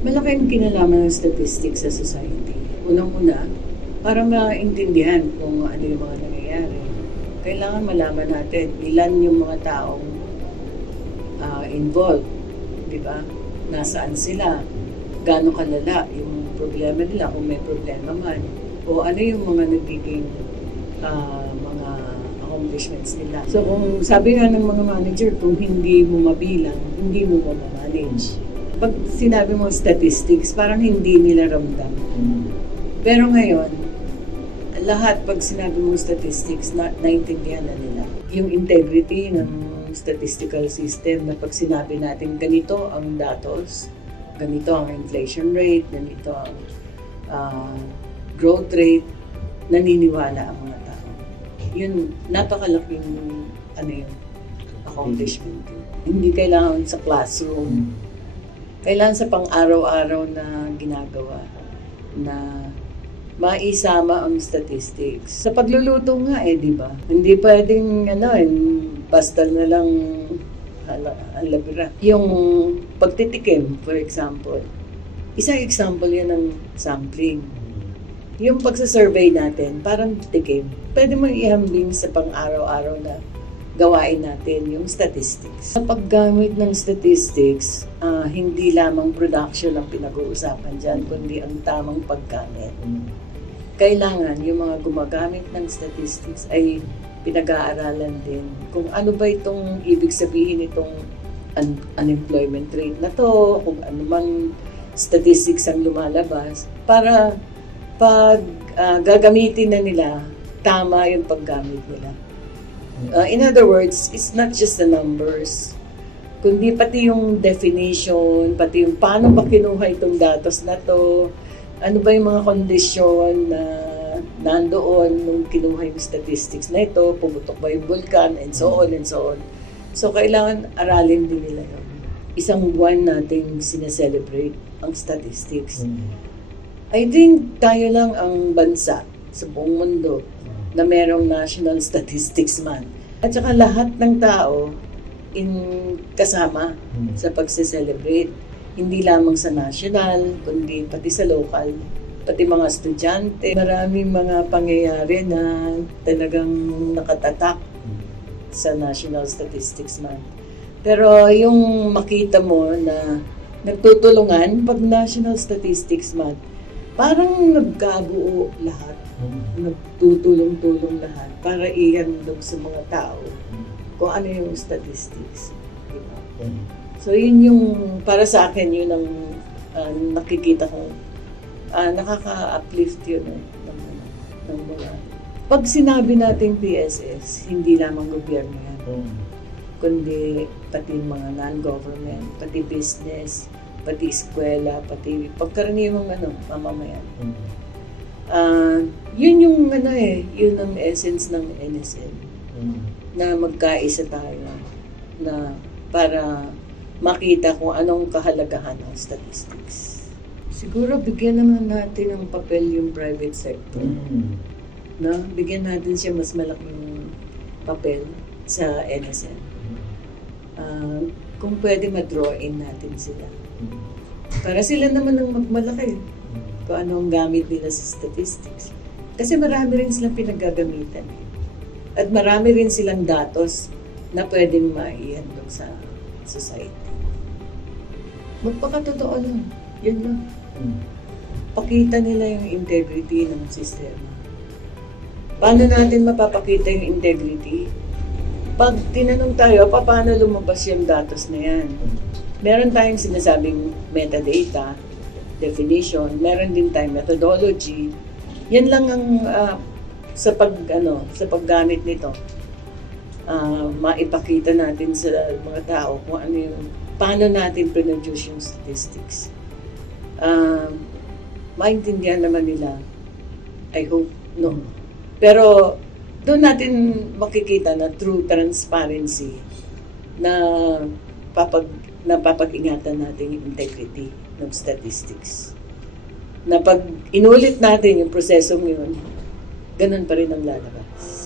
Malaki ang kinalaman ng statistics sa society. Unang-una, para maintindihan kung ano yung mga nangyayari, kailangan malaman natin ilan yung mga taong involved, di ba? Nasaan sila, gaano kalala yung problema nila, kung may problema man, o ano yung mga nagiging mga accomplishments nila. So kung sabi nga ng mga manager, kung hindi mo mabilang, hindi mo ma-manage. Pag sinabi mo statistics, parang hindi nila ramdam. Pero ngayon, lahat pag sinabi mo statistics, naintindihan na nila. Yung integrity ng statistical system na pag sinabi natin ganito ang datos, ganito ang inflation rate, ganito ang growth rate, naniniwala ang mga tao. Yun, napakalaking accomplishment. Hindi kailangan sa classroom. Kailangan sa pang-araw-araw na ginagawa na maisama ang statistics. Sa pagluluto nga di ba? Hindi pwedeng basta na lang alabira. Yung pagtitikim, for example. Isang example yan ng sampling. Yung pagsasurvey natin, parang tikim. Pwede mo ihambing sa pang-araw-araw na gawain natin yung statistics. Sa paggamit ng statistics, hindi lamang production ang pinag-uusapan dyan, kundi ang tamang paggamit. Kailangan yung mga gumagamit ng statistics ay pinag-aaralan din kung ano ba itong ibig sabihin itong unemployment rate na to, kung ano man statistics ang lumalabas, para pag gagamitin na nila, tama yung paggamit nila. In other words, it's not just the numbers, kundi pati yung definition, pati yung paano ba kinuha itong datos na to, ano ba yung mga kondisyon na nandoon nung kinuha yung statistics na ito, pumutok ba yung vulkan, and so on and so on. So, kailangan aralin din nila yun. Isang buwan nating sineselebrate ang statistics. I think tayo lang ang bansa sa buong mundo na merong National Statistics Month. At saka lahat ng tao kasama sa pagse-celebrate. Hindi lamang sa national, kundi pati sa local, pati mga estudyante. Maraming mga pangyayari na talagang nakatatak sa National Statistics Month. Pero yung makita mo na nagtutulungan pag National Statistics Month, parang nagkabuo lahat. Nagtutulong-tulong lahat para ihandog sa mga tao kung ano yung statistics. Diba? So yun yung, para sa akin, yun ang nakikita ko. Nakaka-uplift yun ng mga. Pag sinabi natin PSS, hindi lamang gobyerno yan. Kundi pati mga non-government, pati business, pati eskwela, pati pagkaraniwang mamamayan. Yun yung yun ang essence ng NSN. Na magkaisa tayo na para makita kung anong kahalagahan ng statistics. Siguro bigyan naman natin ng papel yung private sector. No? Bigyan natin siya mas malaking papel sa NSN. Kung pwede ma-draw in natin sila. Para sila naman ang magmalaki kung ano ang gamit nila sa statistics. Kasi marami rin silang pinaggagamitan. At marami rin silang datos na pwedeng maihandog sa society. Magpakatotoo lang. Yan lang. Pakita nila yung integrity ng sistema. Paano natin mapapakita yung integrity? Pag tinanong tayo, paano lumabas yung datos na yan? Meron tayong sinasabing metadata, definition, meron din tayong methodology. Yan lang ang sa paggamit nito. Maipakita natin sa mga tao kung ano yung, paano natin produce yung statistics. Maintindihan naman nila. I hope, no. Pero doon natin makikita na true transparency na papag-ingatan natin yung integrity ng statistics. Na pag inulit natin yung prosesong yun, ganun pa rin ang lalabas.